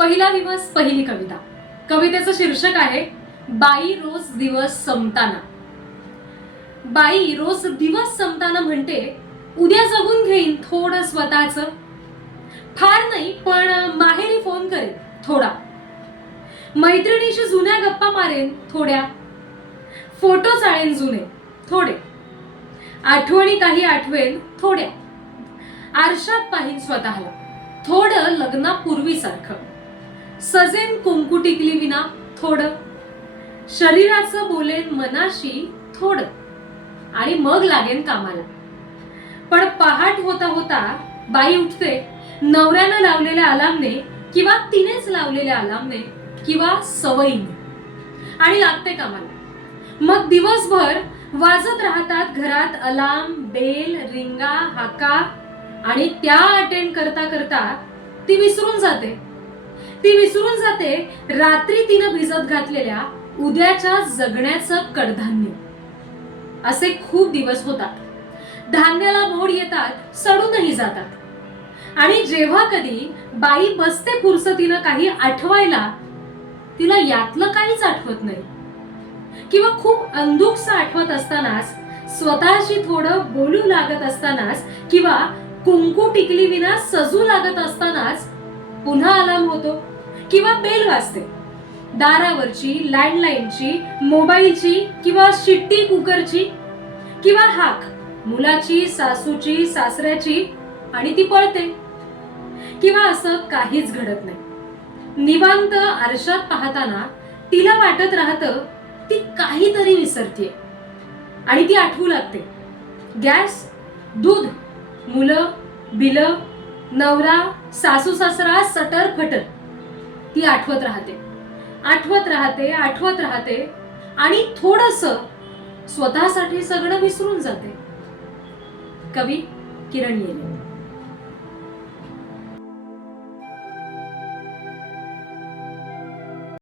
पहिला दिवस पहिली कविता. कवितेचं शीर्षक आहे बाई रोज दिवस संपताना. बाई रोज दिवस संपताना म्हणते उद्या जगून घेईन थोडं स्वतःच. फार नाही पण माहेरी फोन करेन थोडा. मैत्रिणीशी जुन्या गप्पा मारेन थोड्या. फोटो चाळेन जुने थोडे. आठवणी काही आठवेन थोड्या. आरशात पाहीन स्वतःला. थोडं लग्नापूर्वीसारखं. सजेन कुंकू टिकली विना थोडं. शरीराचं बोलेन मनाशी थोडं. आणि मग लागेन कामाला. पण पहाट होता होता बाई उठते नवऱ्यानं लावलेल्या अलामने किंवा तिनेच लावलेल्या अलामने किंवा सवयीने. आणि लागते कामाला. मग दिवसभर वाजत राहतात घरात अलार्म बेल रिंगा हाका. आणि त्या अटेंड करता करता ती विसरून जाते. ती विसरून जाते. रात्री तिनं भिजत घातलेल्या उद्याच्या जगण्याचं कडधान्य. असे खूप दिवस होतात. धान्याला मोड येतात सडूनही जातात. आणि जेव्हा कधी बाई बसते फुरसतीनं काही आठवायला तिला यातलं काहीच आठवत नाही. किंवा खूप अंधुकस आठवत असतानाच स्वतःशी थोडं बोलू लागत असतानाच किंवा कुंकू टिकली विना सजू लागत असतानाच पुन्हा अलार्म होतो किंवा बेल वाजते. दारावरची लँडलाईनची मोबाईलची किंवा शिट्टी कुकरची किंवा हाक मुलाची सासूची सासऱ्याची आणि ती पळते. किंवा असं काहीच घडत नाही. निवांत आरशात पाहताना तिला वाटत राहतं ती काहीतरी विसरते आणि ती आठवू लागते. गॅस दूध मुलं बिलं नवरा सासू सासरा सटर फटर. ती आठवत राहते. आठवत राहते आठवत राहते आणि थोडस स्वतःसाठी सगळं विसरून जाते. कवी किरण येणे.